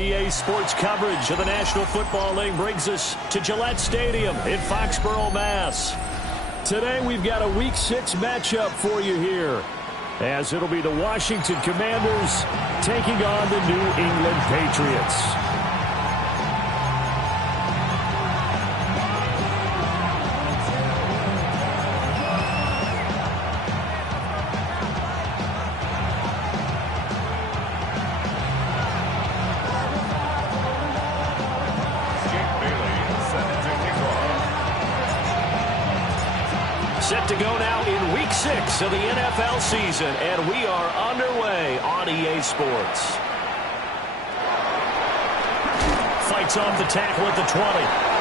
EA Sports coverage of the National Football League brings us to Gillette Stadium in Foxborough, Mass. Today we've got a Week 6 matchup for you here, as it'll be the Washington Commanders taking on the New England Patriots. Set to go now in Week 6 of the NFL season, and we are underway on EA Sports. Fights off the tackle at the 20.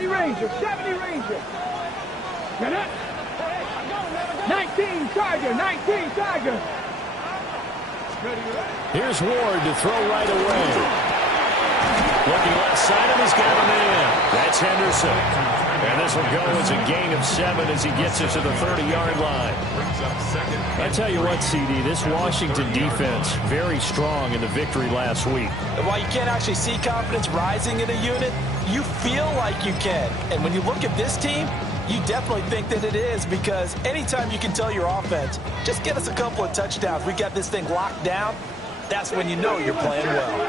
Ranger, 70 Ranger. Get up. 19 Tiger, 19 Tiger. Here's Ward to throw right away. Looking left side of him, he's got a man. That's Henderson. And this will go as a gain of 7 as he gets it to the 30-yard line. I tell you what, CD, this Washington defense, very strong in the victory last week. And while you can't actually see confidence rising in a unit, you feel like you can. And when you look at this team, you definitely think that it is, because anytime you can tell your offense, just get us a couple of touchdowns, we got this thing locked down, that's when you know you're playing well.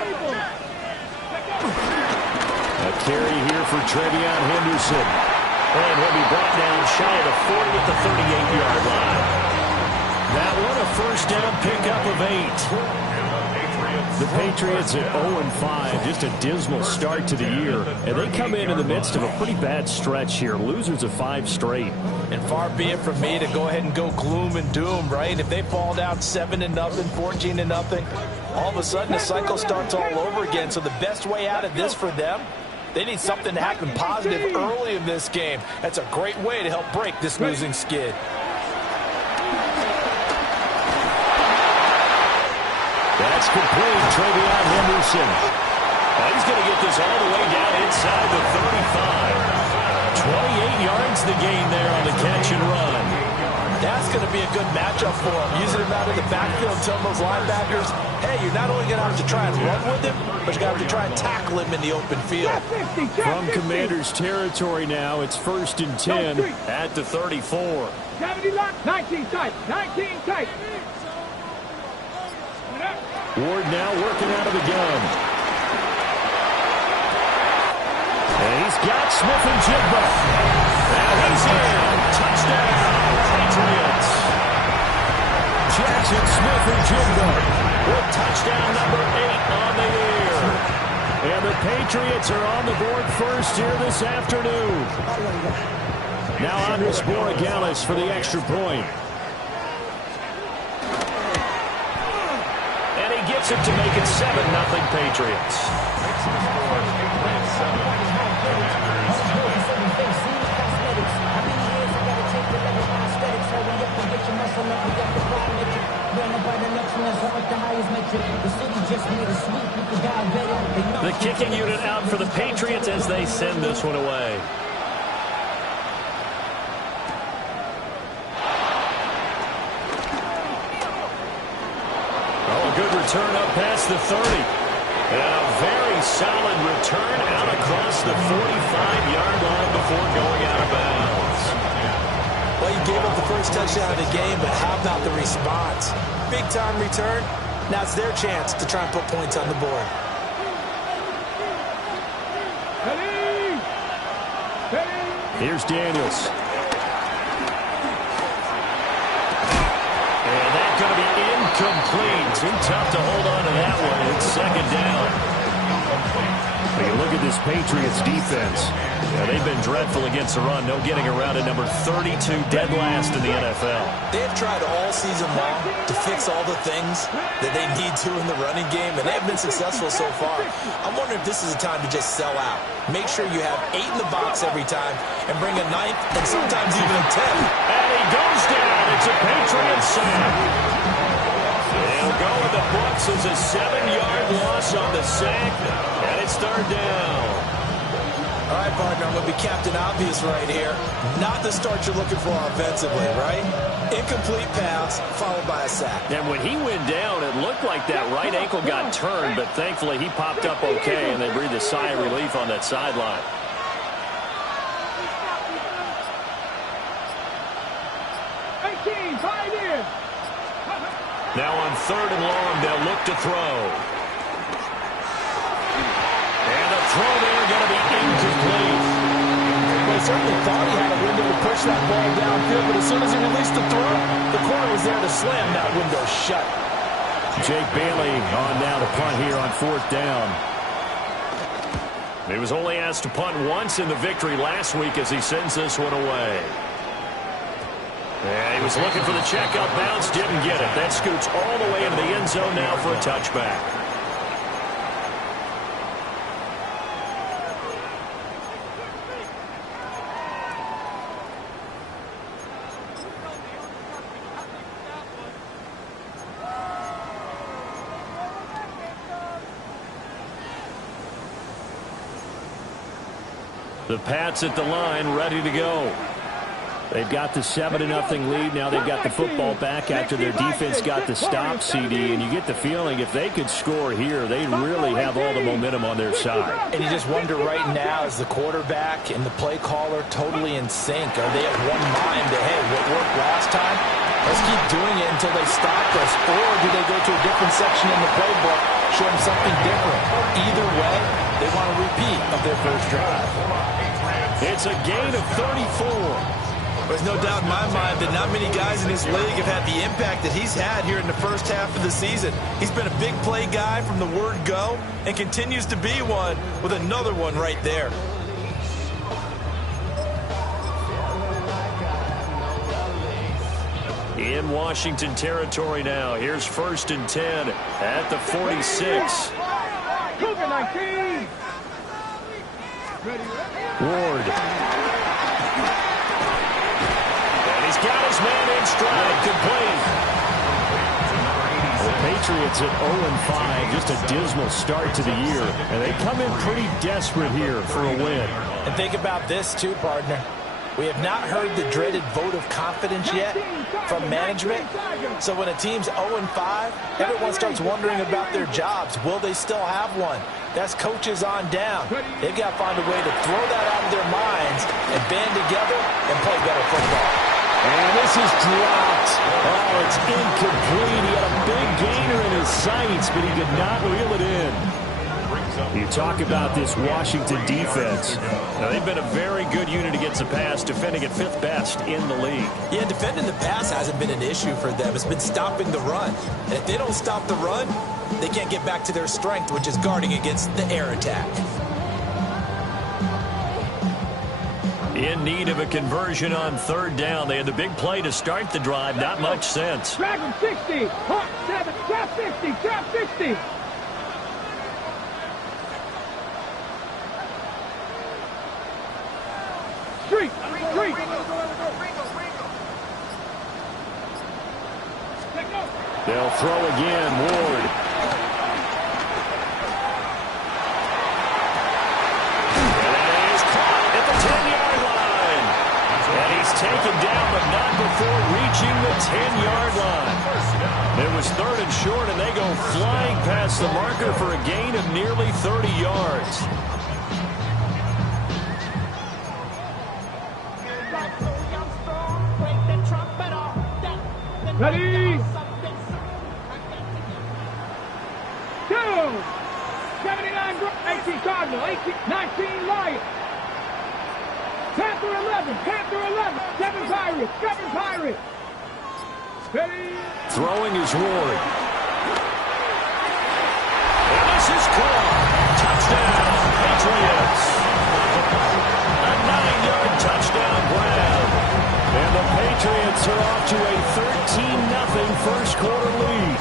A carry here for Trevion Henderson. And he'll be brought down shy of the 40 at the 38-yard line. That one a first down pickup of 8. The Patriots at 0-5, just a dismal start to the year. And they come in the midst of a pretty bad stretch here. Losers of 5 straight. And far be it from me to go ahead and go gloom and doom, right? If they fall down 7-0, 14-0, all of a sudden the cycle starts all over again. So the best way out of this for them, they need something to happen positive early in this game. That's a great way to help break this losing skid. That's complete. Trevion Henderson. He's going to get this all the way down inside the 35. 28 yards the gain there on the catch and run. That's going to be a good matchup for him. Using him out of the backfield, telling those linebackers, hey, you're not only going to have to try and run with him, but you're going to have to try and tackle him in the open field. From Commanders territory now, it's 1st and 10 at the 34. 70 lock, 19 tight, 19 tight. Ward now working out of the gun. And he's got Smith-Njigba. Now he's in. Touchdown, Patriots. Jackson Smith-Njigba with touchdown number 8 on the year. And the Patriots are on the board first here this afternoon. Now Andres Borregales for the extra point. Gets it to make it 7-0 Patriots. The kicking unit out for the Patriots as they send this one away. Good return up past the 30. And a very solid return out across the 45-yard line before going out of bounds. Well, Well, you gave up the first touchdown of the game, but how about the response? Big-time return. Now it's their chance to try and put points on the board. Here's Daniels. And that's going to be incomplete. Too tough to hold on to that one. It's second down. But you look at this Patriots defense. Yeah, they've been dreadful against the run. No getting around at number 32, dead last in the NFL. They've tried all season long to fix all the things that they need to in the running game, and they've been successful so far. I'm wondering if this is a time to just sell out. Make sure you have 8 in the box every time and bring a 9th and sometimes even a 10. And he goes down. It's a Patriots sack. They'll go in the books as a 7-yard loss on the sack, and it's third down. All right, partner, I'm going to be Captain Obvious right here. Not the start you're looking for offensively, right? Incomplete pass followed by a sack. And when he went down, it looked like that right ankle got turned, but thankfully he popped up okay, and they breathed a sigh of relief on that sideline. Now on 3rd and long, they'll look to throw. And the throw there going to be incomplete. Well, he certainly thought he had a window to push that ball downfield, but as soon as he released the throw, the corner was there to slam that window shut. Jake Bailey on now to punt here on 4th down. He was only asked to punt once in the victory last week as he sends this one away. And he was looking for the check up bounce, didn't get it. That scoots all the way into the end zone now for a touchback. The Pats at the line, ready to go. They've got the 7-0 lead. Now they've got the football back after their defense got the stop, CD. And you get the feeling if they could score here, they'd really have all the momentum on their side. And you just wonder right now, is the quarterback and the play caller totally in sync? Are they of one mind that, hey, what worked last time? Let's keep doing it until they stop us. Or do they go to a different section in the playbook, show them something different? Either way, they want a repeat of their first drive. It's a gain of 34. There's no doubt in my mind that not many guys in this league have had the impact that he's had here in the first half of the season. He's been a big play guy from the word go and continues to be one with another one right there. In Washington territory now. Here's 1st and 10 at the 46. Ward. Got his man in stride, complete. The Patriots at 0-5, just a dismal start to the year. And they come in pretty desperate here for a win. And think about this too, partner. We have not heard the dreaded vote of confidence yet from management. So when a team's 0-5, everyone starts wondering about their jobs. Will they still have one? That's coaches on down. They've got to find a way to throw that out of their minds and band together and play better football. And this is dropped. Oh, it's incomplete. He had a big gainer in his sights, but he could not reel it in. You talk about this Washington defense. Now, they've been a very good unit against the pass, defending at 5th best in the league. Yeah, defending the pass hasn't been an issue for them. It's been stopping the run. And if they don't stop the run, they can't get back to their strength, which is guarding against the air attack. In need of a conversion on 3rd down. They had the big play to start the drive. Not much sense. Drag him 60. Hawk 7. Trap 50. Trap 50. Street. They'll throw again. Ward. Taken down, but not before reaching the 10-yard line. It was 3rd and short, and they go flying past the marker for a gain of nearly 30 yards. Ready? 2. 79 18 Cardinal, 19 Lions. Panther 11, 7 Pirates, 7 Pirates. Ready? Throwing is Ward. And this is caught. Touchdown, Patriots. A 9-yard touchdown grab. And the Patriots are off to a 13-0 first quarter lead.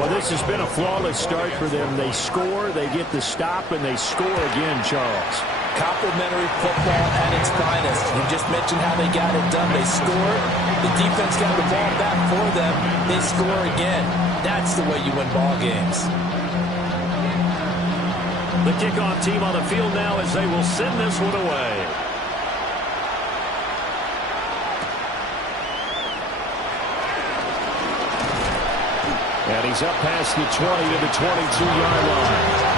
Well, this has been a flawless start for them. They score, they get the stop, and they score again, Charles. Complimentary football at its finest. You just mentioned how they got it done. They scored. The defense got the ball back for them. They score again. That's the way you win ball games. The kickoff team on the field now as they will send this one away. And he's up past the 20 to the 22-yard line.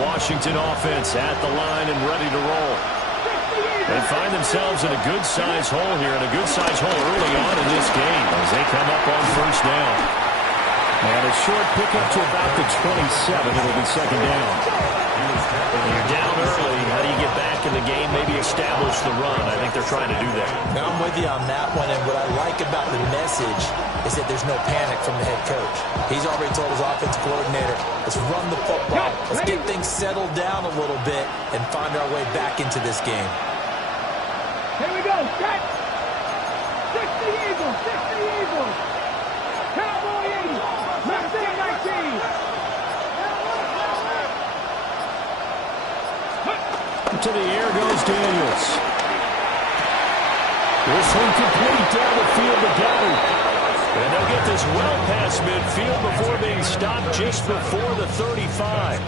Washington offense at the line and ready to roll. They find themselves in a good-sized hole here, and a good-sized hole early on in this game as they come up on first down. And a short pickup to about the 27. It'll be second down. When you're down early, how do you get back in the game, maybe establish the run? I think they're trying to do that. Now I'm with you on that one, and what I like about the message is that there's no panic from the head coach. He's already told his offensive coordinator, let's run the football. Let's get things settled down a little bit and find our way back into this game. Here we go. Set. 60 Eagles. 60 Eagles. Cowboy 80. Mustang 19. To the air goes Daniels. This one complete down the field to Goddard. And they'll get this well past midfield before being stopped just before the 35.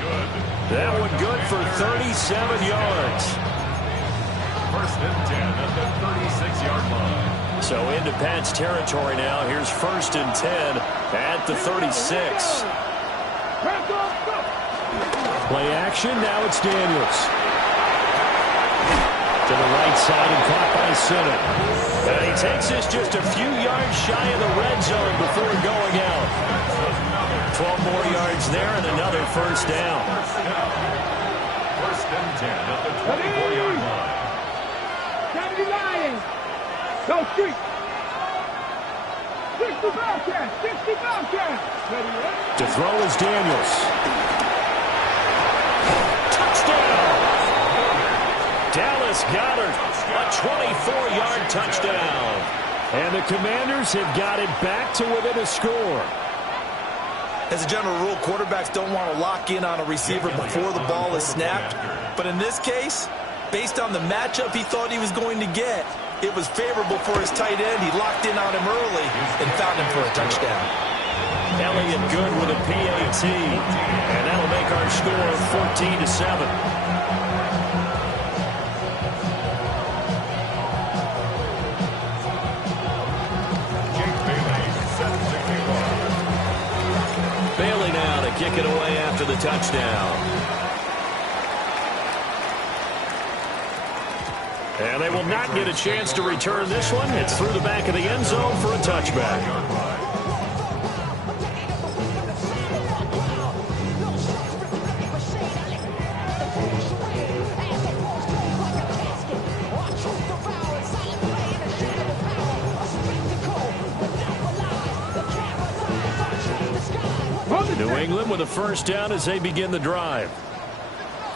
That one good for 37 yards. First and 10 at the 36-yard line. So into Pat's territory now. Here's first and 10 at the 36. Play action. Now it's Daniels. To the right side and caught by center. And he takes this just a few yards shy of the red zone before going out. 12 more yards there and another first down. First and 10 at the 24-yard line. 70 Lions. Go street. 60 Bobcats. 60 Bobcats. To throw is Daniels. Touchdown. Dallas Goedert, a 24-yard touchdown. And the Commanders have got it back to within a score. As a general rule, quarterbacks don't want to lock in on a receiver before the ball is snapped. But in this case, based on the matchup he thought he was going to get, it was favorable for his tight end. He locked in on him early and found him for a touchdown. Elliott good with a PAT. And that'll make our score 14-7. Bailey now to kick it away after the touchdown. And they will not get a chance to return this one. It's through the back of the end zone for a touchback. New England with a first down as they begin the drive.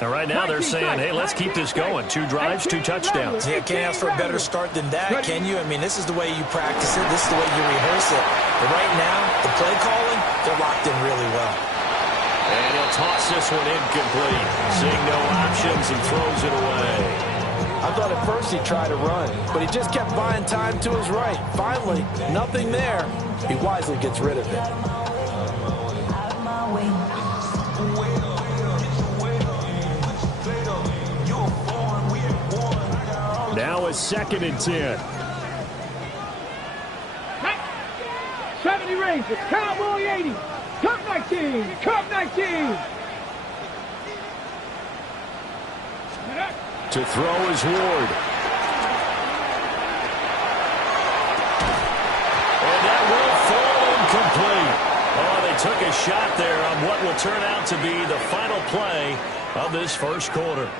And right now they're saying, hey, let's keep this going. 2 drives, 2 touchdowns. Yeah, can't ask for a better start than that, can you? I mean, this is the way you practice it. This is the way you rehearse it. But right now, the play calling, they're locked in really well. And he'll toss this one incomplete. Seeing no options and throws it away. I thought at first he tried to run, but he just kept buying time to his right. Finally, nothing there. He wisely gets rid of it. Now a second and 10. 70 Rangers. Cowboy 80. Cup 19. Cup 19. To throw is Ward. And that will fall incomplete. Oh, they took a shot there on what will turn out to be the final play of this first quarter.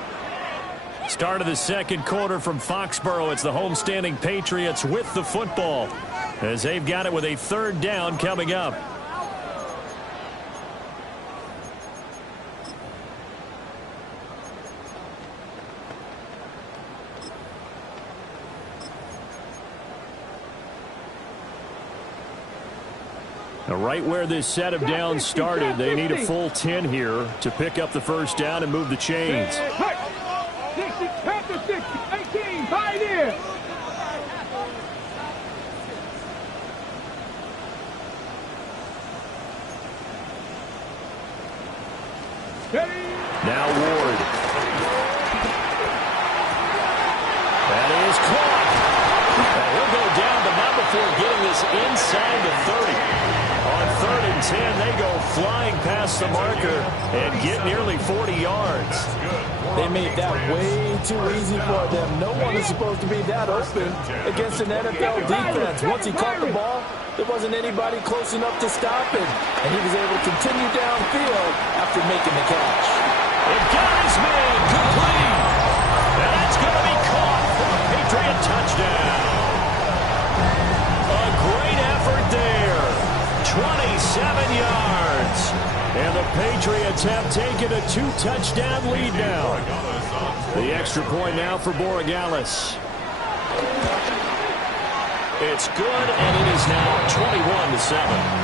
Start of the second quarter from Foxborough. It's the homestanding Patriots with the football as they've got it with a third down coming up. Now, right where this set of downs started, they need a full 10 here to pick up the first down and move the chains. 60, 18, pioneer. Now Ward. That is caught. Now he'll go down, but not before getting this inside the 30. On 3rd and 10, they go flying past the marker and get nearly 40 yards. They made that way too easy for them. No one is supposed to be that open against an NFL defense. Once he caught the ball, there wasn't anybody close enough to stop him, and he was able to continue downfield after making the catch. It got his man complete. And that's going to be caught for a Patriot touchdown. A great effort there. 27 yards. And the Patriots have taken a 2-touchdown lead now. The extra point now for Borregales. It's good, and it is now 21-7.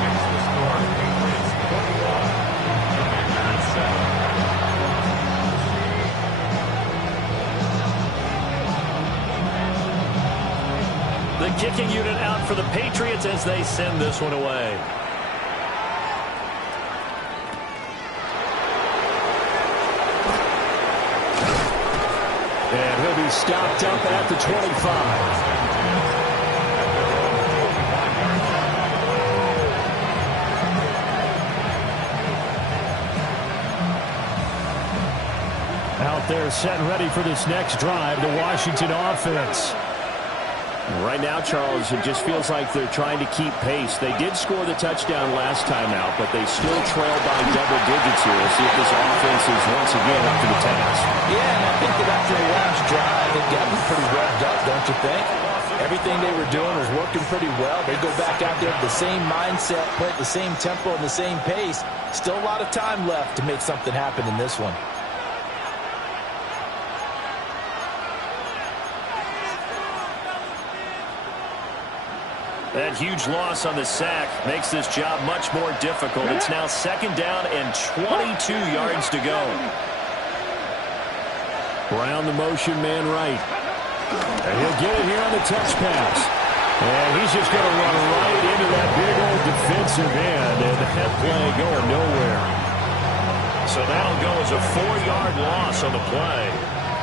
The kicking unit out for the Patriots as they send this one away. And he'll be stopped up at the 25. Out there set and ready for this next drive, the Washington offense. Right now, Charles, it just feels like they're trying to keep pace. They did score the touchdown last time out, but they still trail by double digits here. We'll see if this offense is once again up to the task. Yeah, and I think that after the last drive, they've got them pretty revved up, don't you think? Everything they were doing was working pretty well. They go back out there with the same mindset, play at the same tempo and the same pace. Still a lot of time left to make something happen in this one. That huge loss on the sack makes this job much more difficult. It's now 2nd down and 22 yards to go. Brown the motion man right. And he'll get it here on the touch pass. And he's just going to run right into that big old defensive end. And that play going nowhere. So that'll go as a 4-yard loss on the play.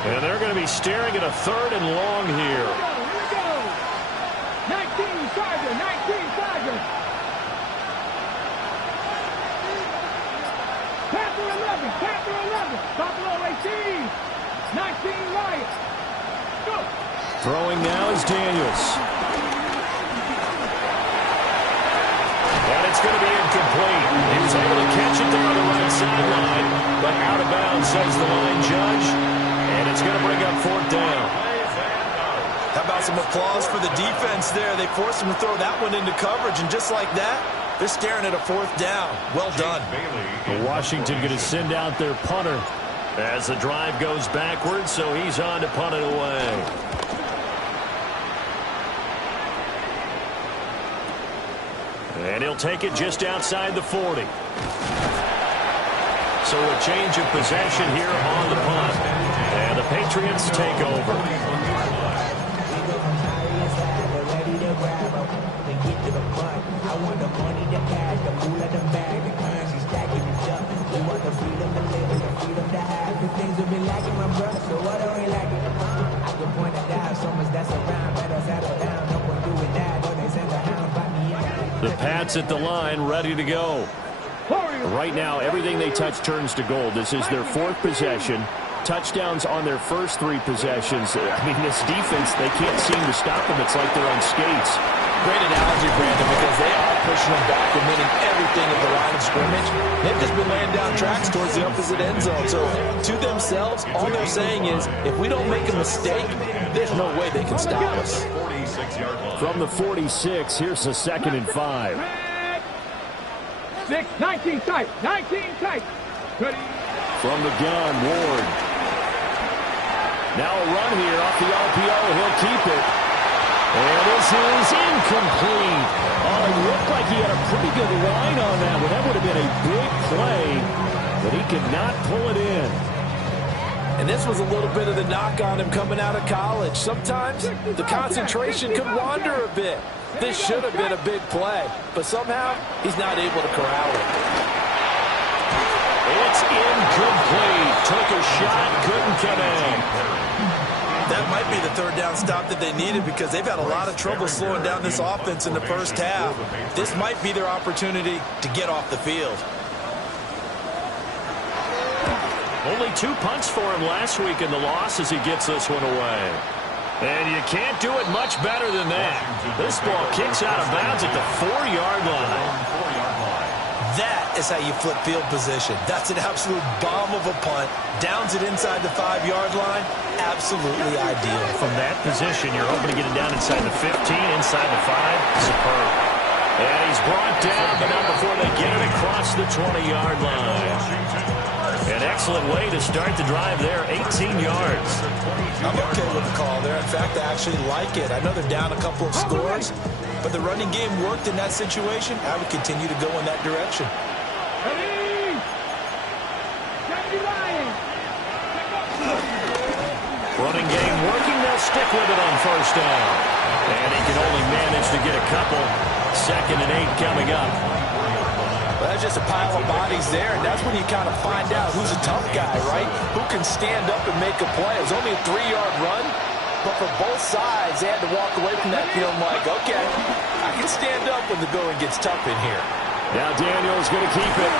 And they're going to be staring at a 3rd and long here. 19 Charger. Panther 11. Buffalo 18. 19 Lions. Go. Throwing now is Daniels. And it's going to be incomplete. He was able to catch it there on the right sideline, but out of bounds, says the line judge. And it's going to bring up 4th down. How about some applause for the defense there? They forced him to throw that one into coverage, and just like that, they're staring at a 4th down. Well done. Washington going to send out their punter as the drive goes backwards, so he's on to punt it away. And he'll take it just outside the 40. So a change of possession here on the punt. And the Patriots take over. The Pats at the line, ready to go. Right now, everything they touch turns to gold. This is their 4th possession. touchdowns on their first 3 possessions. I mean, this defense, they can't seem to stop them. It's like they're on skates. Great analogy, Brandon, because they are pushing them back and winning everything at the line of scrimmage. They've just been laying down tracks towards the opposite end zone. So to themselves, all they're saying is, if we don't make a mistake, there's no way they can stop us. From the 46, here's a 2nd and 5. 19 tight, 19 tight. From the gun, Ward. Now a run here off the RPO. He'll keep it. And this is incomplete. Oh, it looked like he had a pretty good line on that one. That would have been a big play, but he could not pull it in. And this was a little bit of the knock on him coming out of college. Sometimes the concentration could wander a bit. This should have been a big play, but somehow he's not able to corral it. It's incomplete. Took a shot, couldn't connect. That might be the 3rd down stop that they needed because they've had a lot of trouble slowing down this offense in the first half. This might be their opportunity to get off the field. Only 2 punts for him last week in the loss as he gets this one away. And you can't do it much better than that. This ball kicks out of bounds at the 4-yard line. That is how you flip field position. That's an absolute bomb of a punt. Downs it inside the 5-yard line. Absolutely ideal. From that position, you're hoping to get it down inside the 15, inside the 5. Superb. And he's brought down, but not before they get it across the 20-yard line. An excellent way to start the drive there, 18 yards. I'm okay with the call there. In fact, I actually like it. I know they're down a couple of scores, but the running game worked in that situation. I would continue to go in that direction. Running game working. They'll stick with it on 1st down. And he can only manage to get a couple. 2nd and 8 coming up. Well, that's just a pile of bodies there, and that's when you kind of find out who's a tough guy, right? Who can stand up and make a play. It was only a 3-yard run, but for both sides, they had to walk away from that feeling like, okay, I can stand up when the going gets tough in here. Now Daniel's going to keep it.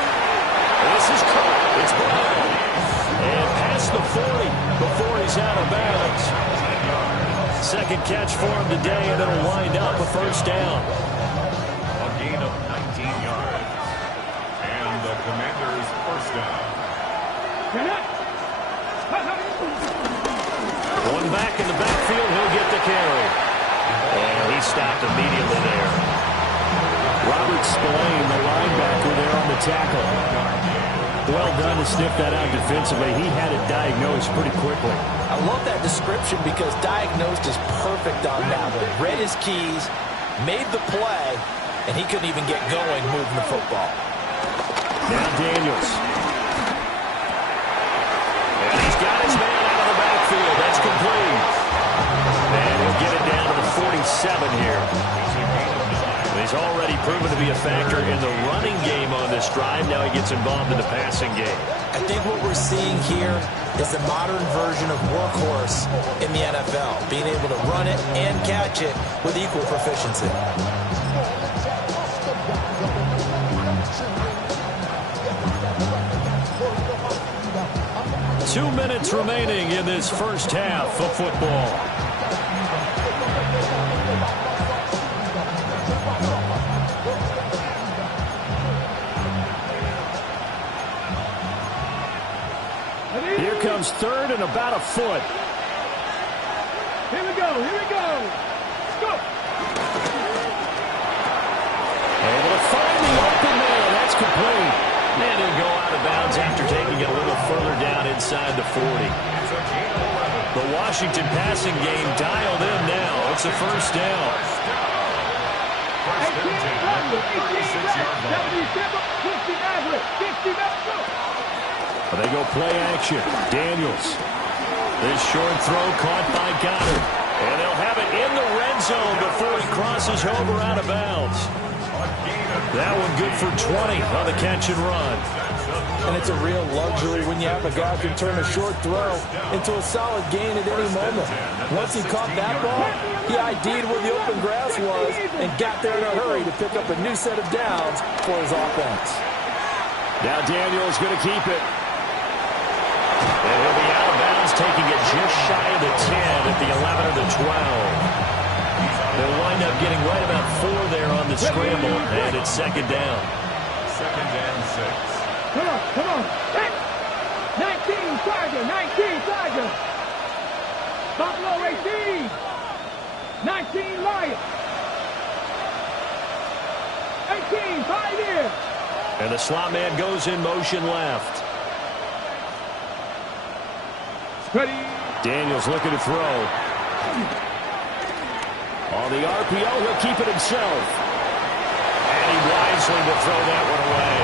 This is caught. It's Brown. And past the 40 before he's out of bounds. 2nd catch for him today, and it'll wind up a 1st down. A gain of 19 yards. And the Commanders' 1st down. One back in the backfield, he'll get the carry. And he stopped immediately there. Rttsb Lg, the linebacker there on the tackle. Well done to sniff that out defensively. He had it diagnosed pretty quickly. I love that description because diagnosed is perfect on that one. Read his keys, made the play, and he couldn't even get going moving the football. Now Daniels. And he's got his man out of the backfield. That's complete. And he'll get it down to the 47 here. He's already proven to be a factor in the running game on this drive. Now he gets involved in the passing game. I think what we're seeing here is the modern version of workhorse in the NFL, being able to run it and catch it with equal proficiency. Two minutes remaining in this first half of football. Here comes 3rd and about a foot. Here we go, here we go. Go. Able to find the open man. That's complete. And he'll go out of bounds after taking it a little further down inside the 40. The Washington passing game dialed in now. It's a 1st down. They go play action. Daniels. This short throw caught by Goddard. And they'll have it in the red zone before he crosses over out of bounds. That one good for 20 on the catch and run. And it's a real luxury when you have a guy who can turn a short throw into a solid gain at any moment. Once he caught that ball, he ID'd where the open grass was and got there in a hurry to pick up a new set of downs for his offense. Now Daniel's going to keep it. And he'll be out of bounds. of the 12. They'll wind up getting right about 4 there on the scramble, and it's second down. Second and 6. Come on, come on. 19, Tiger, 19, Tiger. Buffalo 18. 19, Lion. 18, Pioneer. And the slot man goes in motion left. Ready. Daniels looking to throw. On the RPO, he'll keep it himself. And he wisely will throw that one away.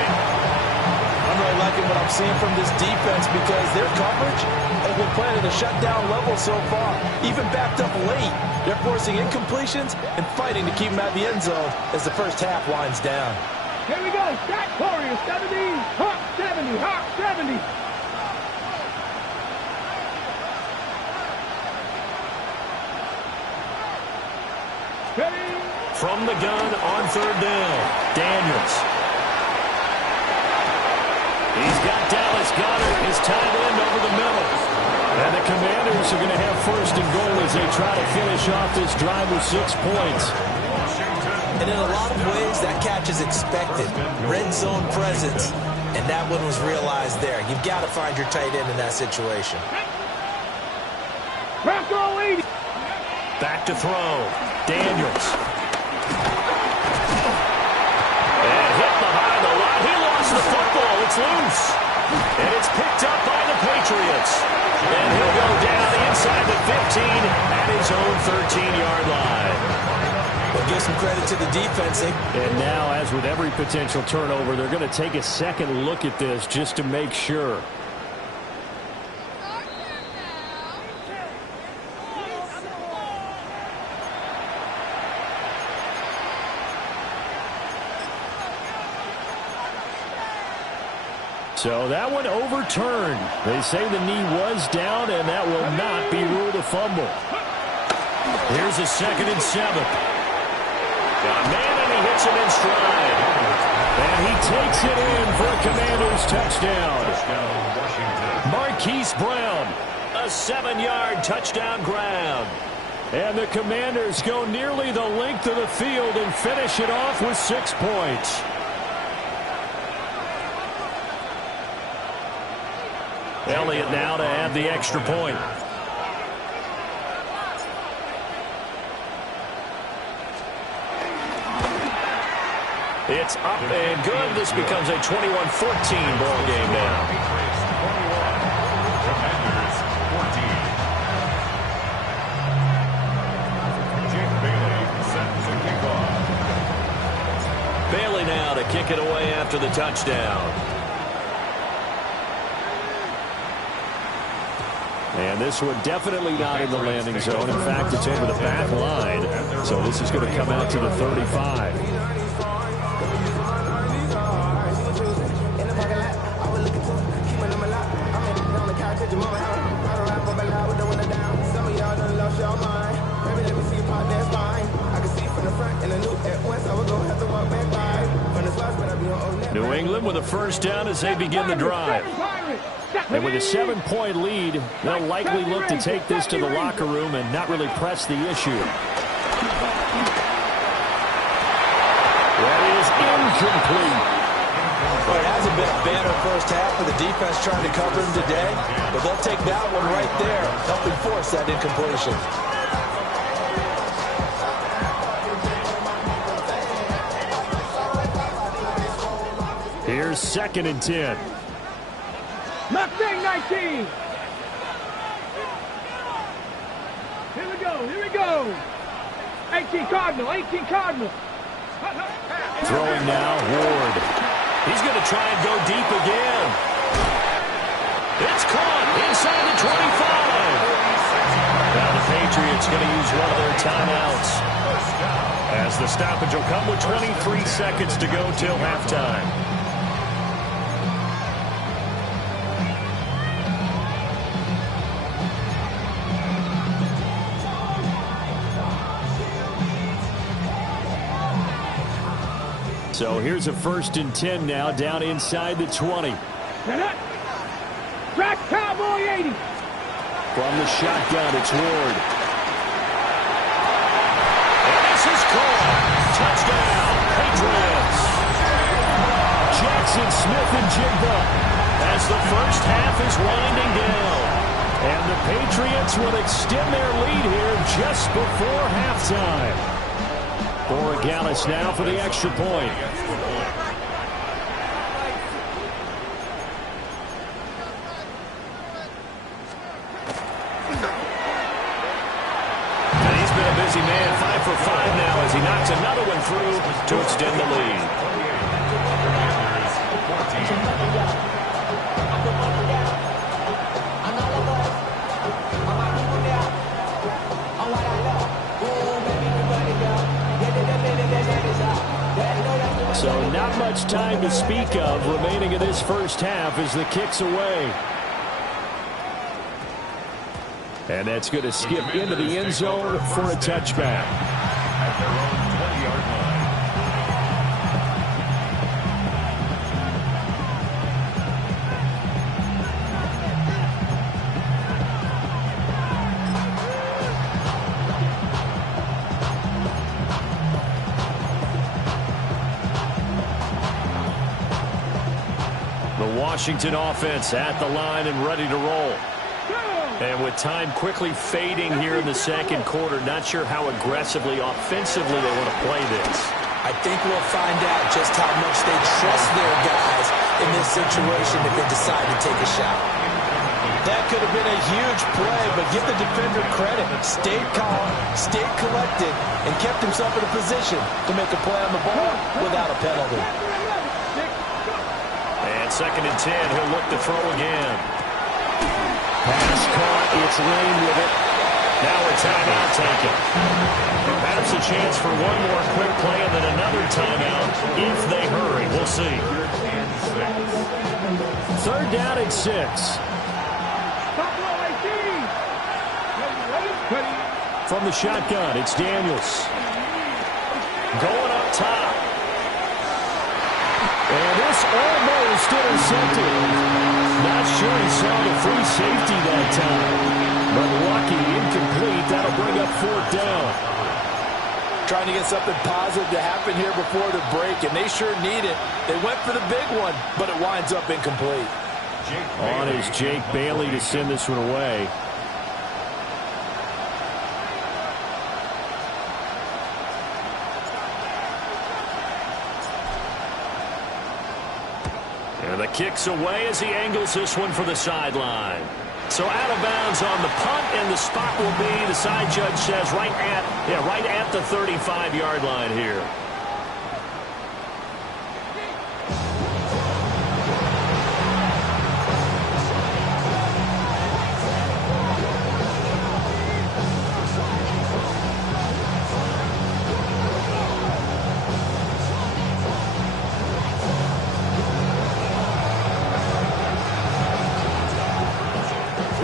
I'm really liking what I'm seeing from this defense because their coverage has been playing at a shutdown level so far. Even backed up late, they're forcing incompletions and fighting to keep them at the end zone as the first half winds down. Here we go. Stack Warriors 70. Hawk 70. Hawk 70. Ready. From the gun on third down, Daniels. He's got Dallas Goedert, his tight end, over the middle. And the Commanders are going to have first and goal as they try to finish off this drive with 6 points. And in a lot of ways, that catch is expected. Red zone presence, and that one was realized there. You've got to find your tight end in that situation. Bronco 80. Back to throw, Daniels. And hit behind the line. He lost the football. It's loose. And it's picked up by the Patriots. And he'll go down inside the 15 at his own 13-yard line. Well, give some credit to the defense. And now, as with every potential turnover, they're going to take a second look at this just to make sure. So that one overturned. They say the knee was down, and that will not be ruled a fumble. Here's a 2nd and 7. Got a man, and he hits him in stride. And he takes it in for a Commanders touchdown. Marquise Brown, a 7-yard touchdown grab. And the Commanders go nearly the length of the field and finish it off with 6 points. Elliott now to add the extra point. It's up and good. This becomes a 21-14 ball game now. Commanders 14. Jake Bailey set to kick off. Bailey now to kick it away after the touchdown. And this one definitely not in the landing zone. In fact, it's over the back line. So this is going to come out to the 35. New England with a first down as they begin the drive. And with a 7-point lead, they'll likely look to take this to the locker room and not really press the issue. That is incomplete. Well, it hasn't been a banner first half for the defense trying to cover him today, but they'll take that one right there, helping force that incompletion. Here's 2nd and 10. Mustang 19. Here we go. Here we go. 18 Cardinal. 18 Cardinal. Throwing now, Ward. He's going to try and go deep again. It's caught inside the 25. Now the Patriots going to use one of their timeouts, as the stoppage will come with 23 seconds to go till halftime. So here's a 1st and 10 now, down inside the 20. Track Cowboy 80. From the shotgun, it's Ward. Jackson Smith and Jigba as the first half is winding down. And the Patriots will extend their lead here just before halftime. Borregales now for the extra point. And he's been a busy man, 5 for 5 now as he knocks another one through to extend the lead. So not much time to speak of remaining in this first half as the kick's away. And that's going to skip into the end zone for a touchback. At their own 20-yard line. The Washington offense at the line and ready to roll. And with time quickly fading here in the second quarter, not sure how aggressively, offensively they want to play this. I think we'll find out just how much they trust their guys in this situation if they decide to take a shot. That could have been a huge play, but give the defender credit. Stayed calm, stayed collected, and kept himself in a position to make a play on the ball without a penalty. And 2nd and 10, he'll look to throw again. Pass caught, it's Lane with it. Now a timeout taken. Perhaps a chance for one more quick play and then another timeout if they hurry. We'll see. 3rd down and 6. From the shotgun, it's Daniels. Going up top. And this almost intercepted. Not sure he saw the free safety that time. But lucky, incomplete. That'll bring up 4th down. Trying to get something positive to happen here before the break, and they sure need it. They went for the big one, but it winds up incomplete. On is Jake Bailey to send this one away. And the kick's away as he angles this one for the sideline. So out of bounds on the punt, and the spot will be, the side judge says, right at the 35-yard line here.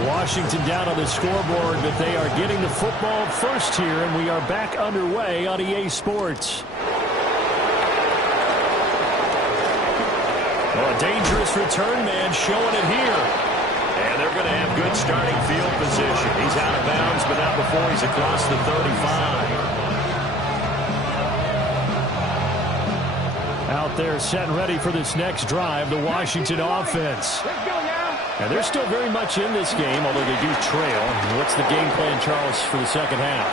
Washington down on the scoreboard, but they are getting the football first here, and we are back underway on EA Sports. Oh, a dangerous return man showing it here. And they're going to have good starting field position. He's out of bounds, but not before he's across the 35. Out there set and ready for this next drive, the Washington offense. And they're still very much in this game, although they do trail. What's the game plan, Charles, for the second half?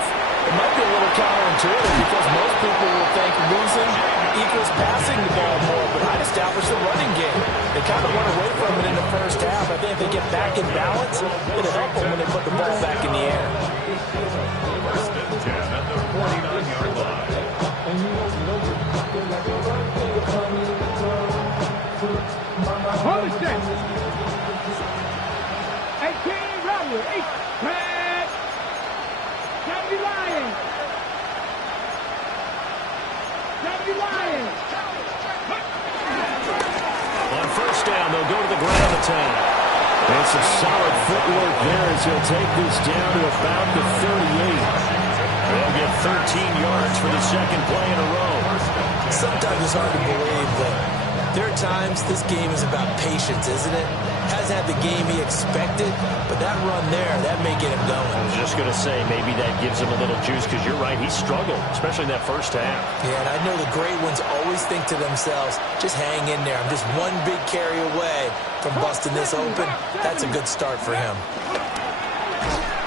It might be a little counterintuitive because most people will think losing equals passing the ball more, but I'd establish the running game. They kind of went away from it in the first half. I think if they get back in balance, it'll help them when they put the ball back in the air. 1st and 10 at the 49-yard line. Hold it down. 18, Robert. 8, red. W Lions. W Lions. On 1st down, they'll go to the ground attack. And some solid footwork there as he'll take this down to about the 38. They'll get 13 yards for the second play in a row. Sometimes it's hard to believe that There are times this game is about patience, isn't it? Hasn't had the game he expected, but that run there, that may get him going. I was just going to say, maybe that gives him a little juice, because you're right, he struggled, especially in that first half. Yeah, and I know the great ones always think to themselves, just hang in there. I'm just one big carry away from busting this open. That's a good start for him.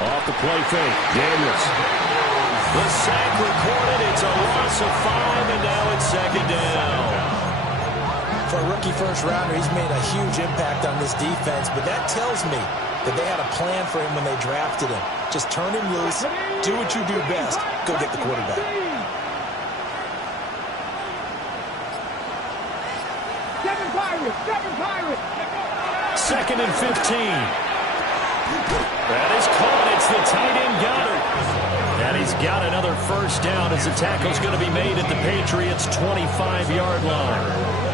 Off the play fake, Daniels. The sack recorded, it's a loss of 5, and now it's second down. For a rookie first-rounder, he's made a huge impact on this defense, but that tells me that they had a plan for him when they drafted him. Just turn him loose, do what you do best, go get the quarterback. Seven Pirates. Second and 15. That is caught. It's the tight end Goddard. And he's got another first down as the tackle's going to be made at the Patriots' 25-yard line.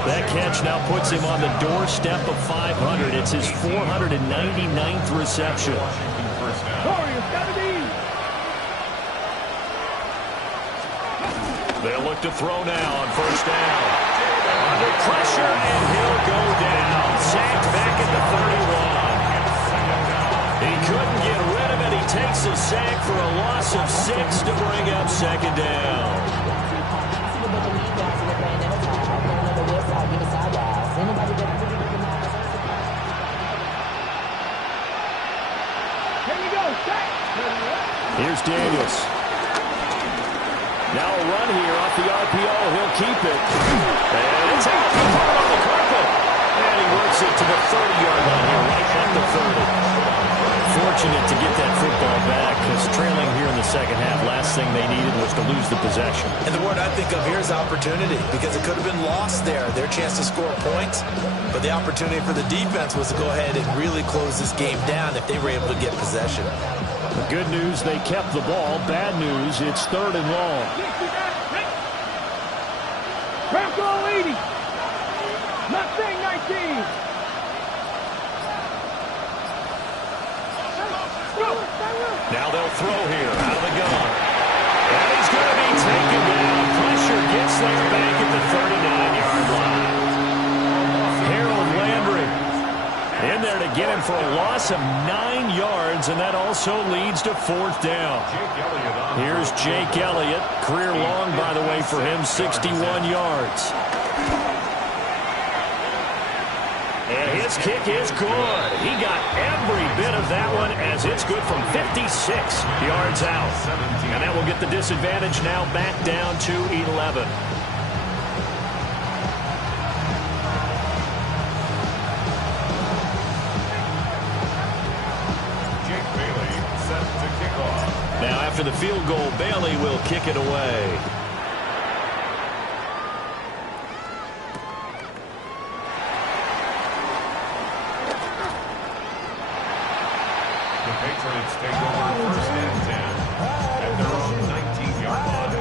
That catch now puts him on the doorstep of 500. It's his 499th reception. They'll look to throw now on first down. Under pressure, and he'll go down. Sacked back at the 31. He couldn't get rid of it. He takes a sack for a loss of 6 to bring up second down. Here's Daniels. Now a run here off the RPO. He'll keep it. And it's out. On the carpet. And he works it to the 30-yard line here, right at the 30. Fortunate to get that football back, because trailing here in the second half, last thing they needed was to lose the possession. And the word I think of here is opportunity, because it could have been lost there, their chance to score points. But the opportunity for the defense was to go ahead and really close this game down if they were able to get possession. The good news, they kept the ball. Bad news, it's third and long. Bronco 80. Mustang 19. Now they'll throw here out of the gun. And he's going to be taken down. Pressure gets there back at the 39-yard line. Harold Landry in there to get him for a loss of 9 yards, and that also leads to fourth down. Here's Jake Elliott. Career long, by the way, for him, 61 yards. And his kick is good. He got every bit of that one, as it's good from 56 yards out. And that will get the disadvantage now back down to 11. Jake Bailey set to kick off. Now after the field goal, Bailey will kick it away. Patriots take over first and 10 at their own 19-yard line.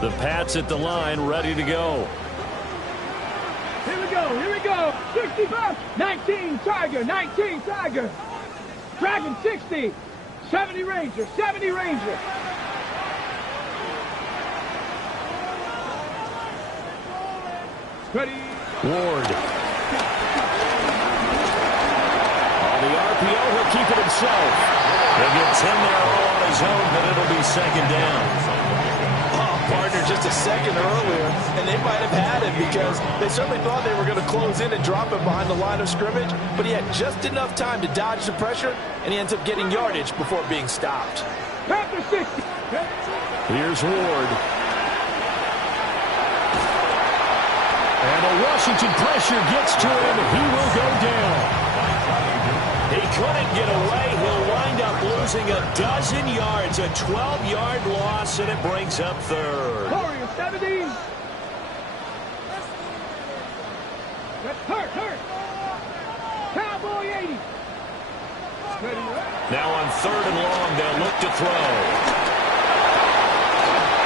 The Pats at the line, ready to go. Here we go. 65, 19 Tiger, 19 Tiger. Dragon 60. 70 Ranger. Ready. Ward. On the RPO, he'll keep it himself. He'll get 10 there all on his own, but it'll be second down. Partner just a second earlier, and they might have had it because they certainly thought they were going to close in and drop him behind the line of scrimmage, but he had just enough time to dodge the pressure, and he ends up getting yardage before being stopped. Panther 60. Here's Ward. And the Washington pressure gets to him. He will go down. He couldn't get away. He'll wind up losing a dozen yards, a 12-yard loss, and it brings up third. Warrior 70. Hurt. Cowboy 80. Now on third and long, they'll look to throw.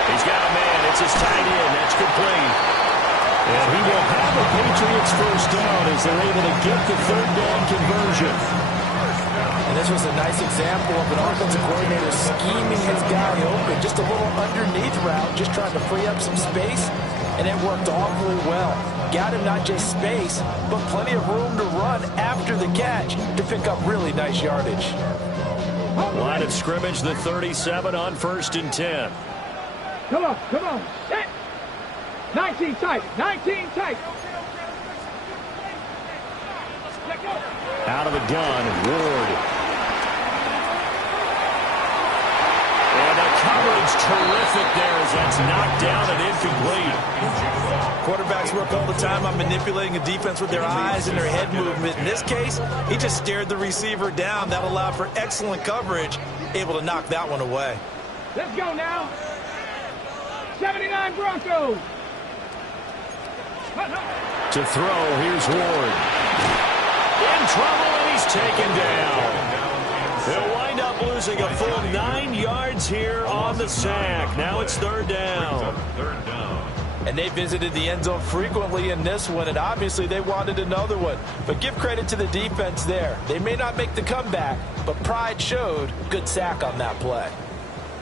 He's got a man. It's his tight end. That's complete. And he will have the Patriots first down as they're able to get the third down conversion. And this was a nice example of an offensive coordinator scheming his guy open. Just a little underneath route, just trying to free up some space, and it worked awfully well. Got him not just space, but plenty of room to run after the catch to pick up really nice yardage. Line of scrimmage, the 37 on 1st and 10. Come on, come on. Set. 19 tight, 19 tight. Let go. Out of the gun, Ward. And the coverage terrific there as that's knocked down and incomplete. Quarterbacks work all the time on manipulating a defense with their eyes and their head movement. In this case, he just stared the receiver down. That allowed for excellent coverage, able to knock that one away. Let's go now. 79 Broncos. To throw, here's Ward. In trouble, and he's taken down. They'll wind up losing a full 9 yards here on the sack. Now it's third down. And they visited the end zone frequently in this one, and obviously they wanted another one. But give credit to the defense there. They may not make the comeback, but pride showed. Good sack on that play.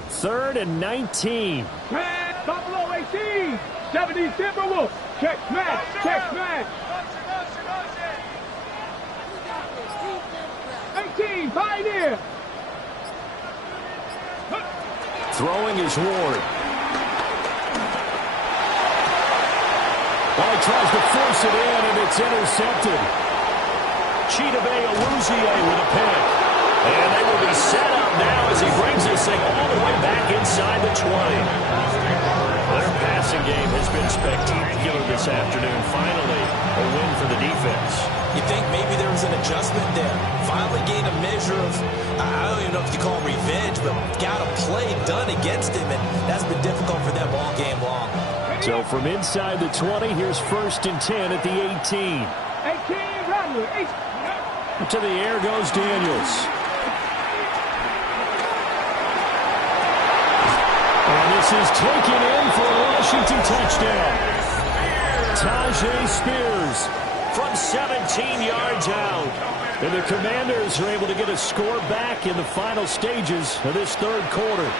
3rd and 19. Red Buffalo 18. 70 Timberwolves. Check smash. Check smash. 18 Pioneer. Throwing is Ward. Well, he tries to force it in, and it's intercepted. Chidobe Awuzie with a pick. And they will be set up now as he brings this thing all the way back inside the 20. Their passing game has been spectacular this afternoon. Finally, a win for the defense. You think maybe there was an adjustment there. Finally gained a measure of, I don't even know if you call it revenge, but got a play done against him, and that's been difficult for them all game long. So from inside the 20, here's 1st and 10 at the 18. 18 Rattler. To the air goes Daniels. And this is taken in for a Washington touchdown. Tajay Spears from 17 yards out. And the Commanders are able to get a score back in the final stages of this third quarter.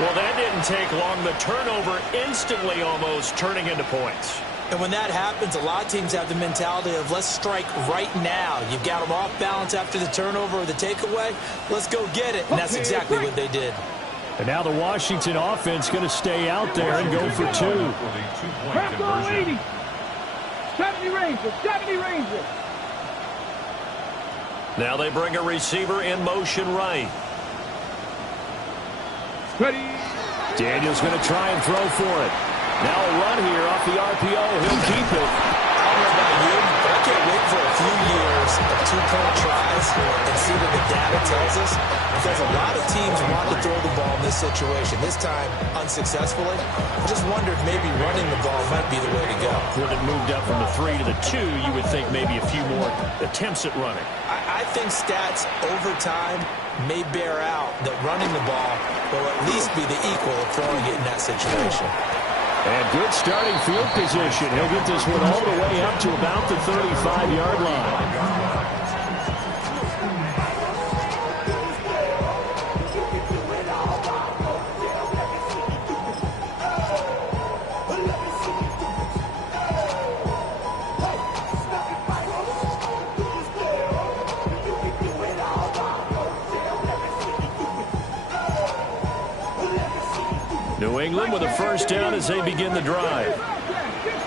Well, that didn't take long. The turnover instantly almost turning into points. And when that happens, a lot of teams have the mentality of let's strike right now. You've got them off balance after the turnover or the takeaway. Let's go get it. And that's exactly what they did. And now the Washington offense going to stay out there and go for 2. Purple 80. 70 Rangers. 70 Rangers. Now they bring a receiver in motion right. Ready. Daniels going to try and throw for it. Now a run here off the RPO. He'll keep it. I don't know about you, but I can't wait for a few years of 2-point tries and see what the data tells us. Because a lot of teams want to throw the ball in this situation. This time, unsuccessfully. I just wondered maybe running the ball might be the way to go. When it moved up from the 3 to the 2, you would think maybe a few more attempts at running. I think stats over time may bear out that running the ball will at least be the equal of throwing it in that situation. And good starting field position. He'll get this one all the way up to about the 35-yard line. New England with a first down as they begin the drive.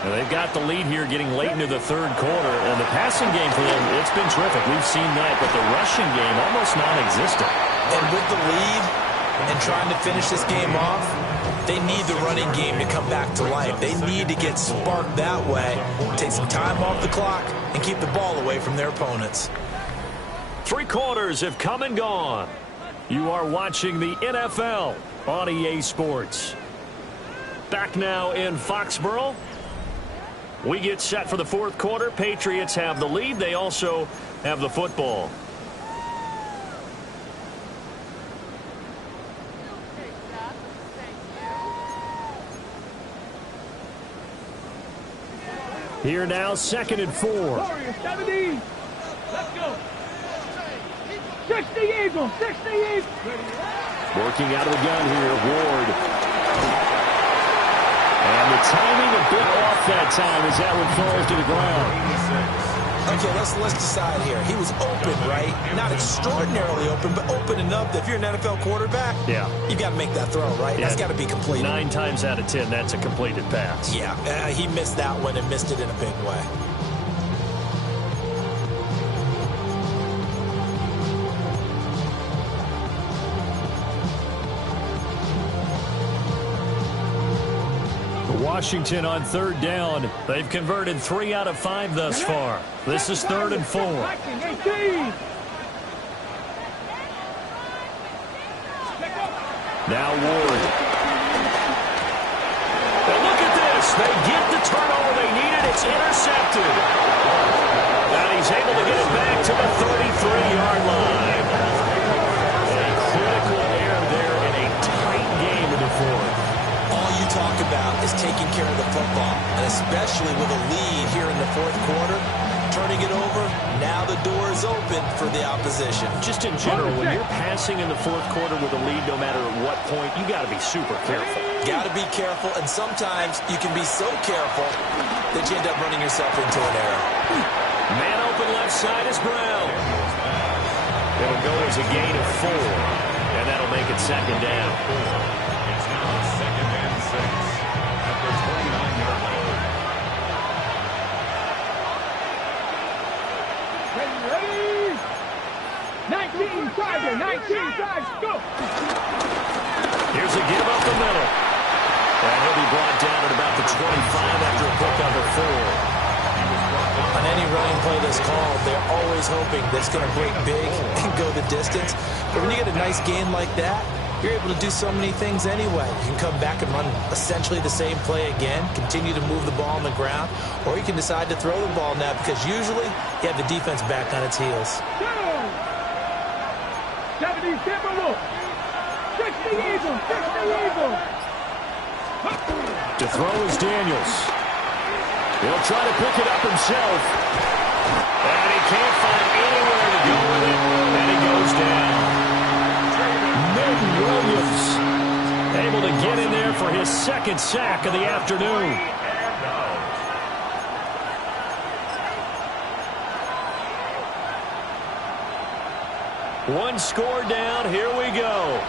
And they've got the lead here getting late into the third quarter. And the passing game for them, it's been terrific. We've seen that, but the rushing game almost non-existent. And with the lead and trying to finish this game off, they need the running game to come back to life. They need to get sparked that way, take some time off the clock, and keep the ball away from their opponents. 3 quarters have come and gone. You are watching the NFL on EA Sports. Back now in Foxborough. We get set for the fourth quarter. Patriots have the lead. They also have the football. Here now, 2nd and 4. Warriors, 70. Let's go. 60 Eagles, 60 Eagles. Working out of the gun here, Ward. And the timing a bit off that time as that one falls to the ground. Okay, let's decide here. He was open, right? Not extraordinarily open, but open enough that if you're an NFL quarterback, yeah, you got to make that throw, right? Yeah. That's got to be completed. 9 times out of 10, that's a completed pass. Yeah, he missed that one and missed it in a big way. Washington on 3rd down. They've converted 3 out of 5 thus far. This is 3rd and 4. Now Ward. And look at this. They get the turnover they needed. It's intercepted. And he's able to get it back to the 33-yard line. A critical error there in a tight game in the 4th. All you talk about is taking care of the football, and especially with a lead here in the 4th quarter, turning it over, now the door is open for the opposition. Just in general, when you're passing in the 4th quarter with a lead, no matter at what point, you got to be super careful. Got to be careful, and sometimes you can be so careful that you end up running yourself into an error. Man open left side is Brown. It'll go as a gain of 4, and that'll make it 2nd down. It's now 2nd and 6 at the 29-yard line. Ready? 19 Tiger, 19 Tiger, go! Here's a give up the middle. And he'll be brought down at about the 25 after a pickup of 4. On any running play that's called, they're always hoping that it's going to break big and go the distance. But when you get a nice gain like that, you're able to do so many things anyway. You can come back and run essentially the same play again, continue to move the ball on the ground, or you can decide to throw the ball now because usually you have the defense back on its heels. 70 Timberwolves, 60 Eagles, 60 Eagles. To throw is Daniels. He'll try to pick it up himself. And he can't find anywhere to go with it. And he goes down. Williams able to get in there for his 2nd sack of the afternoon. One score down. Here we go.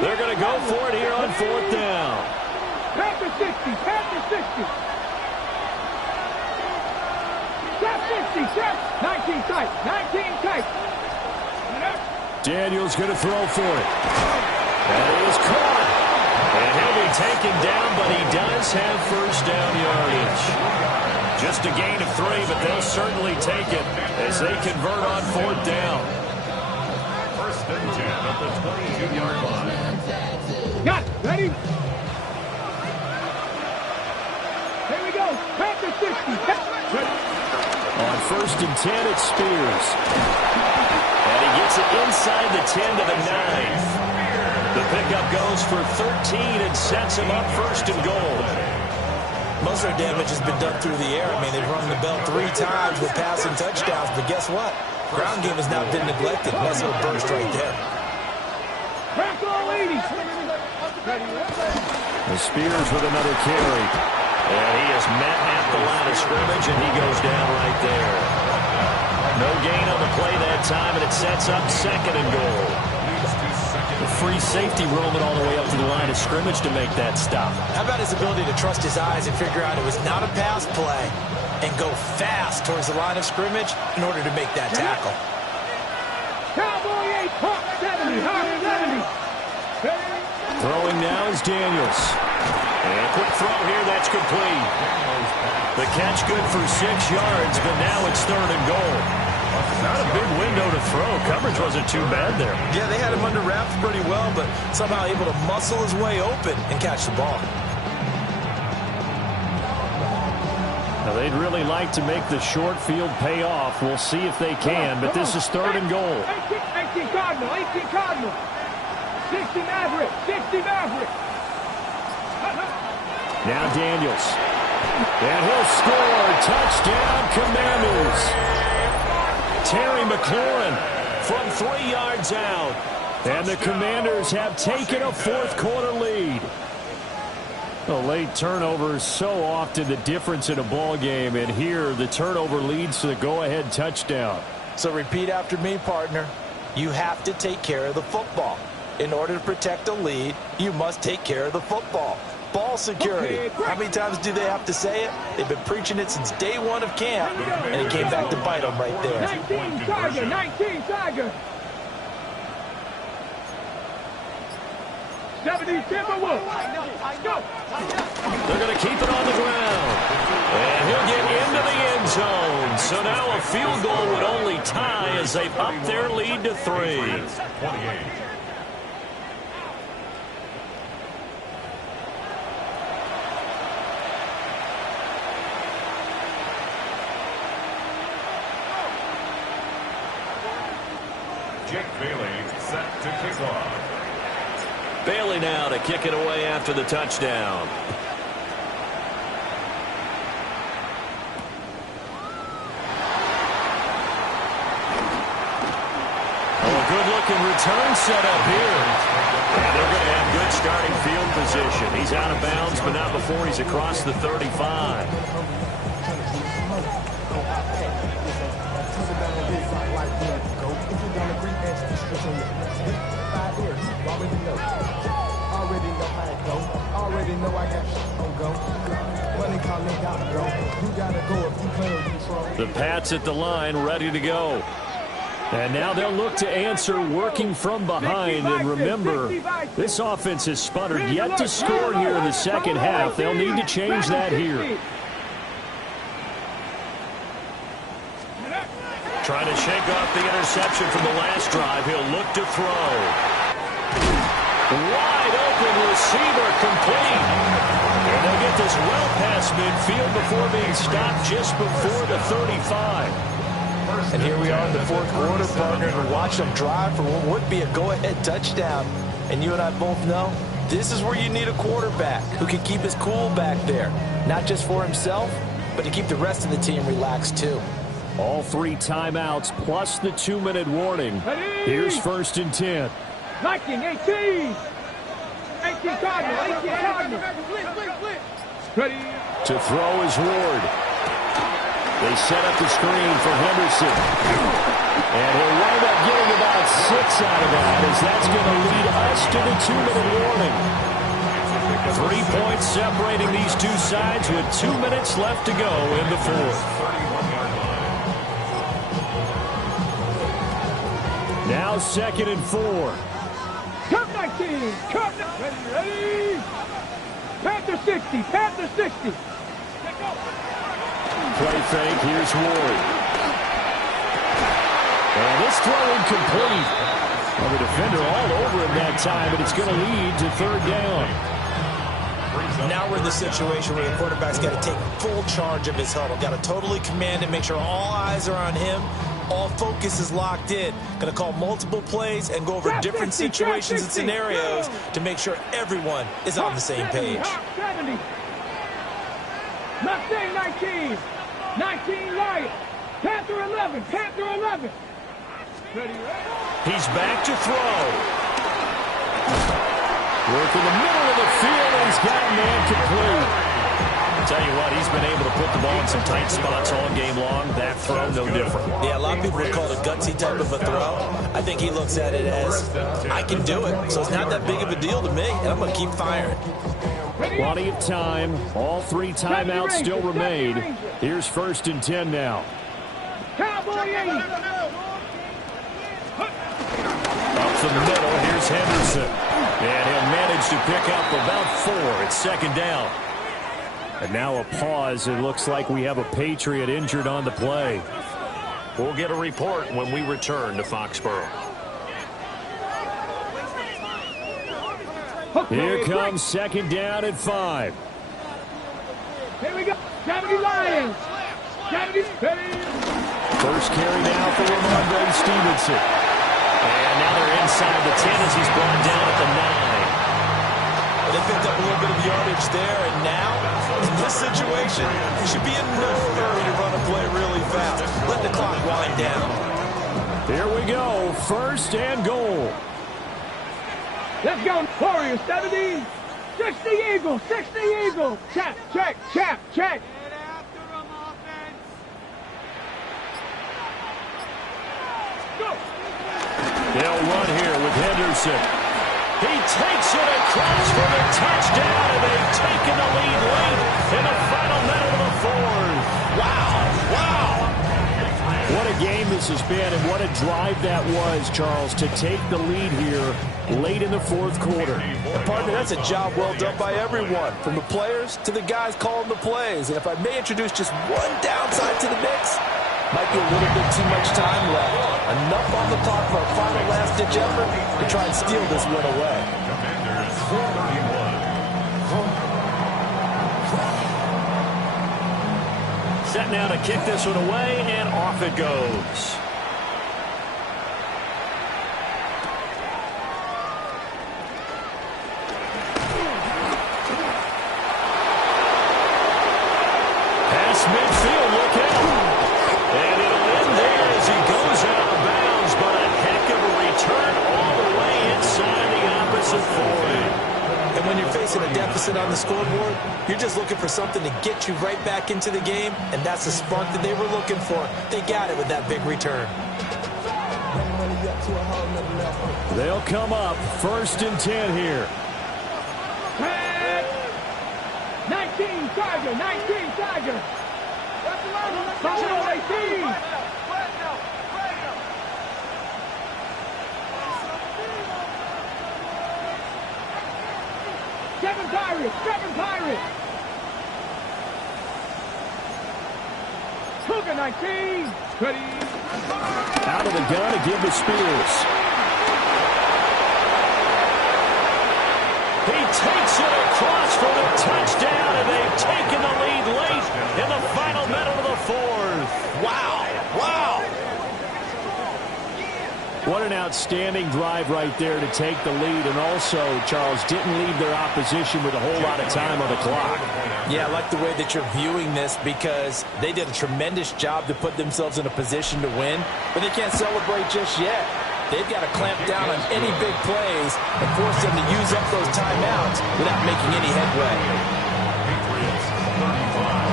They're going to go for it here on 4th down. Panther 60, Panther 60. Shot 60, shot 19 tight, 19 tight. Daniels going to throw for it. And he is caught. And he'll be taken down, but he does have 1st down yardage. Just a gain of 3, but they'll certainly take it as they convert on 4th down. 1st and 10 at the 22-yard line. Got it. Ready? Here we go. Panther 60. On 1st and 10, it's Spears. And he gets it inside the 10 to the 9. The pickup goes for 13 and sets him up 1st and goal. Most of their damage has been done through the air. I mean, they've run the bell 3 times with passing touchdowns, but guess what? Ground game has not been neglected. Nice little burst right there. Crack all 80. The Spears with another carry. And he is met at the line of scrimmage, and he goes down right there. No gain on the play that time, and it sets up 2nd and goal. The free safety roaming all the way up to the line of scrimmage to make that stop. How about his ability to trust his eyes and figure out it was not a pass play and go fast towards the line of scrimmage in order to make that tackle? Cowboy 8, Hawk 70, Hawk 70. Throwing now is Daniels. And quick throw here, that's complete. The catch good for 6 yards, but now it's 3rd and goal. Not a big window to throw. Coverage wasn't too bad there. Yeah, they had him under wraps pretty well, but somehow able to muscle his way open and catch the ball. Now, they'd really like to make the short field pay off. We'll see if they can, but this is 3rd and goal. 18 Cardinal, 18 Cardinal. 60 Maverick, 60 Maverick. Now Daniels. And he'll score. Touchdown, Commanders. Terry McLaurin from 3 yards out. And the Commanders have taken a fourth-quarter lead. The late turnover is so often the difference in a ball game, and here the turnover leads to the go-ahead touchdown. So repeat after me, partner. You have to take care of the football. In order to protect a lead, you must take care of the football. Ball security. How many times do they have to say it? They've been preaching it since day one of camp, and it came back to bite them right there. 19 Tiger, 19 Tiger. 70 Timberwolves. Go. They're going to keep it on the ground. And he'll get into the end zone. So now a field goal would only tie as they've upped their lead to 3. 28. Jake Bailey set to kick off. Bailey now to kick it away after the touchdown. Oh, a good-looking return set up here. And they're going to have good starting field position. He's out of bounds, but not before he's across the 35. The Pats at the line, ready to go. And now they'll look to answer working from behind. And remember, this offense has sputtered yet to score here in the second half. They'll need to change that here. Trying to shake off the interception from the last drive. He'll look to throw. Wide open receiver complete. And they'll get this well past midfield before being stopped just before the 35. And here we are in the fourth quarter, partner, and watch them drive for what would be a go-ahead touchdown. And you and I both know this is where you need a quarterback who can keep his cool back there. Not just for himself, but to keep the rest of the team relaxed too. All 3 timeouts plus the 2-minute warning. Here's 1st and 10. Viking, 18. 18 Cardinal, 18 Cardinal. Ready. To throw is Ward. They set up the screen for Henderson. And he'll wind up getting about 6 out of that, as that's going to lead us to the 2-minute warning. 3 points separating these two sides with 2 minutes left to go in the fourth. Now 2nd and 4. Cup 19. Cup 19. Ready. Panther 60. Panther 60. Play fake. Here's Ward. And this throw incomplete. Well, the defender all over him that time, but it's going to lead to 3rd down. Now we're in the situation where the quarterback's got to take full charge of his huddle. Got to totally command it, make sure all eyes are on him. All focus is locked in. Going to call multiple plays and go over different situations and scenarios to make sure everyone is on the same page. 70. Mustang 19. 19 Lion. Panther 11. Panther 11. Ready. He's back to throw. Work in the middle of the field, and he's got a man complete. I'll tell you what, he's been able to put the ball in some tight spots all game long. That throw, no different. Yeah, a lot of people would call it a gutsy type of a throw. I think he looks at it as, I can do it, so it's not that big of a deal to me, and I'm going to keep firing. Plenty of time. All 3 timeouts still remain. Here's 1st and 10 now. Cowboy 80. Up the middle, here's Henderson. And he'll manage to pick up about 4. It's 2nd down. And now a pause. It looks like we have a Patriot injured on the play. We'll get a report when we return to Foxborough. Here comes 2nd down at 5. Here we go. 70 Lions. 70. First carry now for Ramondre Stevenson. And now they're inside the 10 as he's brought down at the 9. They picked up a little bit of yardage advantage there, and now, in this situation, you should be in no hurry to run a play really fast. Let the clock wind down. Here we go, 1st and goal. Let's go, Warriors, 70. 60 Eagle, 60 Eagle. Check, check, check, check. They'll run here with Henderson. He takes it across for the touchdown, and they've taken the lead late in the final minute of the 4th. Wow, wow. What a game this has been, and what a drive that was, Charles, to take the lead here late in the 4th quarter. And partner, that's a job well done by everyone, from the players to the guys calling the plays. And if I may introduce just one downside to the mix, might be a little bit too much time left. Enough on the clock for a final last-ditch effort to try and steal this win away. Commanders 31. Set now to kick this one away, and off it goes. Pass midfield, look out. And it'll end there as he goes out of bounds, but a heck of a return all the way inside the opposite 40. And when you're facing a deficit on the scoreboard, you're just looking for something to get you right back into the game, and that's the spark that they were looking for. They got it with that big return. They'll come up 1st and 10 here. 19 Tiger, 19 Tiger. Final 18. Seven Pirates. Cougar 19. Ready. Out of the gun to give to Spears. He takes it across for the touchdown, and they've taken the lead late in the final minute of the 4th. Wow, wow. What an outstanding drive right there to take the lead, and also, Charles, didn't leave their opposition with a whole lot of time on the clock. Yeah, I like the way that you're viewing this, because they did a tremendous job to put themselves in a position to win, but they can't celebrate just yet. They've got to clamp down on any big plays and force them to use up those timeouts without making any headway. Patriots 35.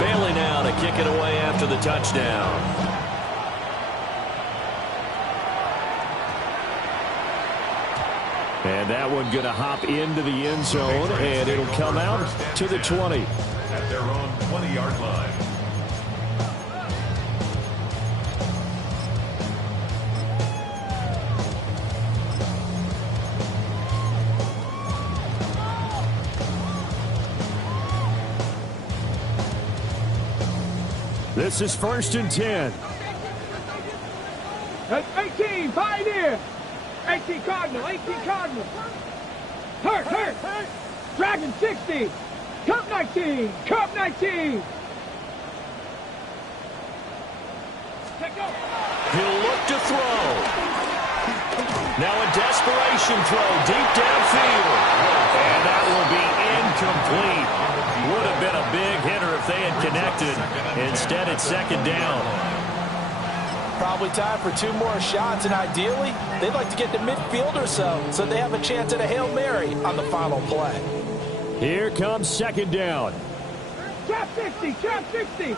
Bailey now to kick it away after the touchdown. And that one going to hop into the end zone, and it'll come out to the 20. At their own 20-yard line. This is 1st and 10. That's 18, Pioneer. 18 Cardinal, 18 Cardinal. Hurt. Dragon 60. Cup 19, Cup 19. He'll look to throw. Now a desperation throw deep downfield. And that will be incomplete. Would have been a big hitter if they had connected. Instead, it's 2nd down. Probably time for 2 more shots, and ideally, they'd like to get to midfield or so they have a chance at a Hail Mary on the final play. Here comes 2nd down. Trap 60, trap 60.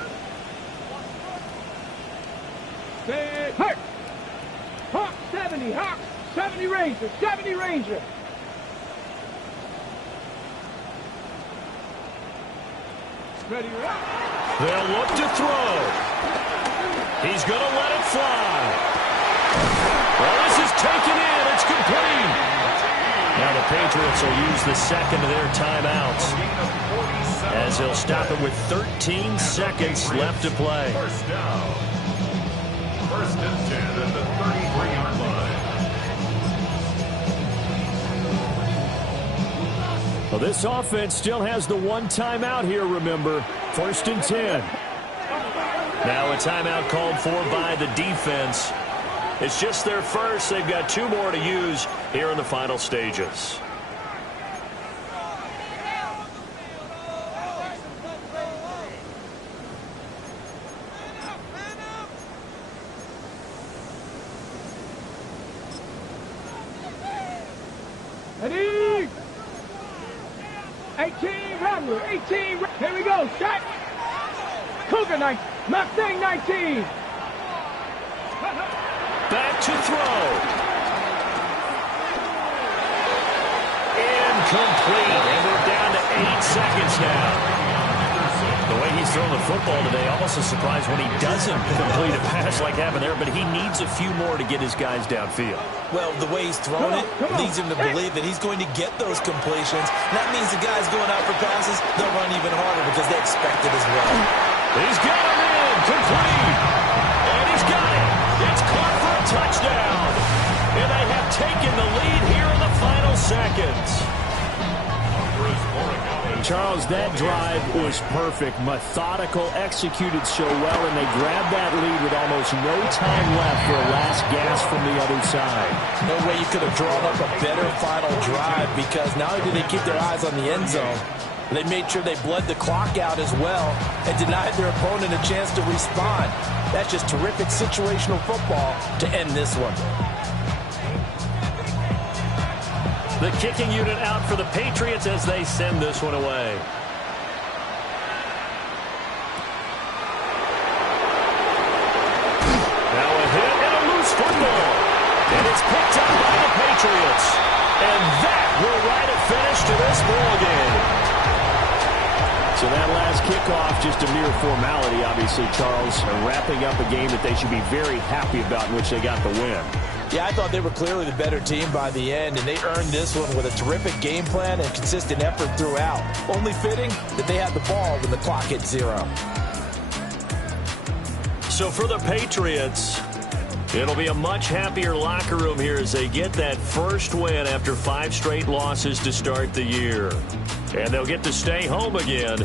Hurt. Hawk 70, Hawk 70 Ranger, 70 Ranger. Ready, They'll look to throw. He's going to let it fly. Well, this is taken in. It's complete. Now the Patriots will use the second of their timeouts, as they'll stop it with 13 seconds left to play. First down. 1st and 10 at the 33-yard line. Well, this offense still has the one timeout here, remember. 1st and 10. Now Now a timeout called for by the defense. It's just their first. They've got 2 more to use here in the final stages. Ready? 18, Rattler, 18. Here we go, shot. Cougar 19, Mustang 19. Back to throw. Incomplete. And we're down to 8 seconds now. The way he's throwing the football today, almost a surprise when he doesn't complete a pass like happened there, but he needs a few more to get his guys downfield. Well, the way he's throwing it leads him to believe that he's going to get those completions. That means the guys going out for passes, they'll run even harder because they expect it as well. He's got him in, complete, and he's got it. It's caught for a touchdown, and they have taken the lead here in the final seconds. Charles, that drive was perfect. Methodical, executed so well, and they grabbed that lead with almost no time left for a last gasp from the other side. No way you could have drawn up a better final drive, because not only did they keep their eyes on the end zone, they made sure they bled the clock out as well and denied their opponent a chance to respond. That's just terrific situational football to end this one. The kicking unit out for the Patriots as they send this one away. Now a hit and a loose football. And it's picked up by the Patriots. And that will write a finish to this ball game. So that last kickoff, just a mere formality, obviously, Charles, wrapping up a game that they should be very happy about, in which they got the win. Yeah, I thought they were clearly the better team by the end, and they earned this one with a terrific game plan and consistent effort throughout. Only fitting that they had the ball when the clock hit 0. So for the Patriots, it'll be a much happier locker room here as they get that first win after 5 straight losses to start the year. And they'll get to stay home again